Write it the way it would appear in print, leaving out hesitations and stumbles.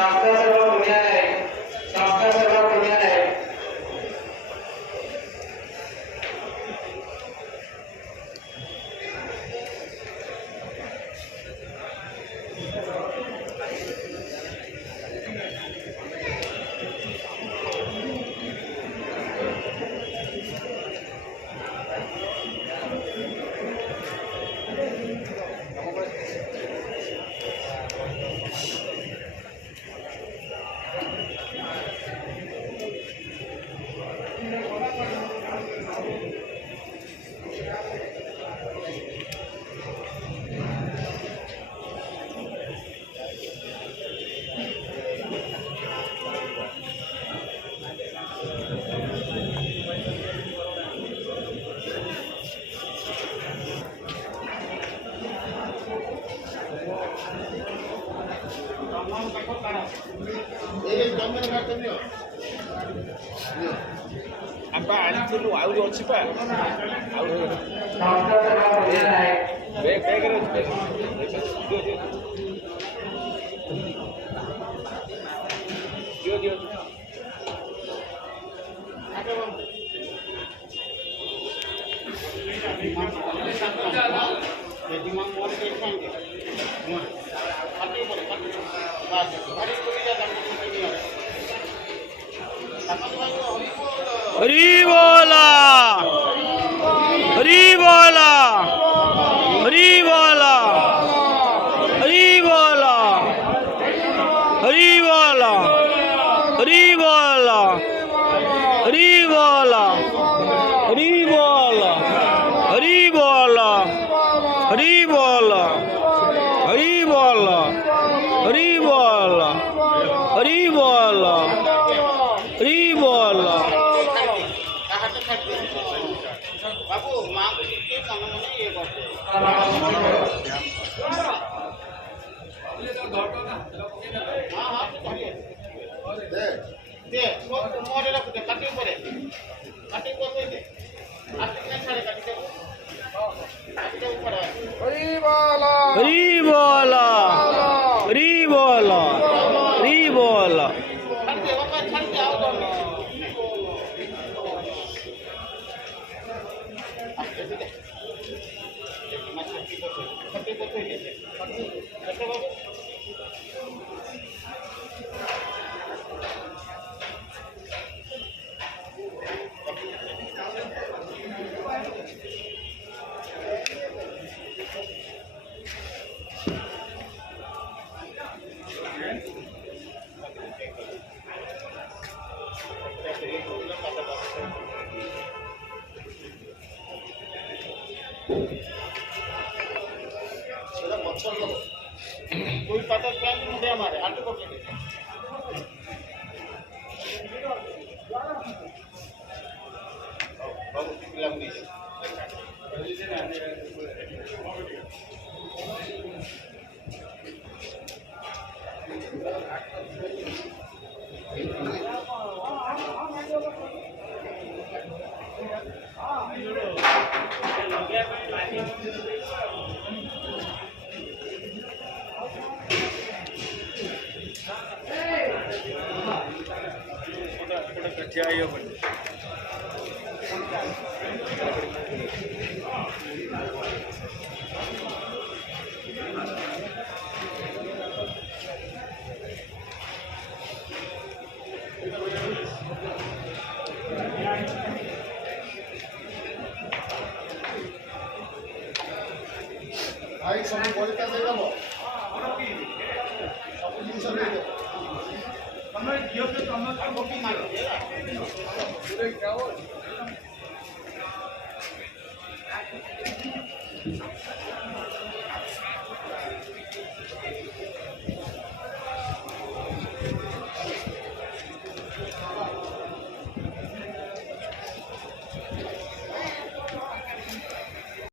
संस्था सर्व पुण्यालय संस्था सर्व पुण्यालय apa ଆଣିଥିଲୁ ଆହୁରି ଅଛି ପା ଆଉ ବେଗରେ ଅଛି ଦିଅ ଦିଅ हरी बोला हरी बोला हरी बोला हरी बोला हरी बोला हरी बोला हरी बोला हरी बोला हरी बोला हरी बोला हरी बोला हरी बोला हरी बोला हरी बोला बाबू मां को के मन मन ये करते हां हां दे मोरे रख दे काटी पड़े काटी को दे काटी नहीं छाड़े काटी दे काटी दे ऊपर हरी बोला हरी बोला हरी बोला हरी बोला छाड़ दे बाबा छाड़ दे आओ तो कोई पता क्या मुझे हमारे आटो को भाई सब बोलता देगा वो सब जिन सब ले दो हमें दियो तो हमें खाओ की मार देगा पूरे क्या हो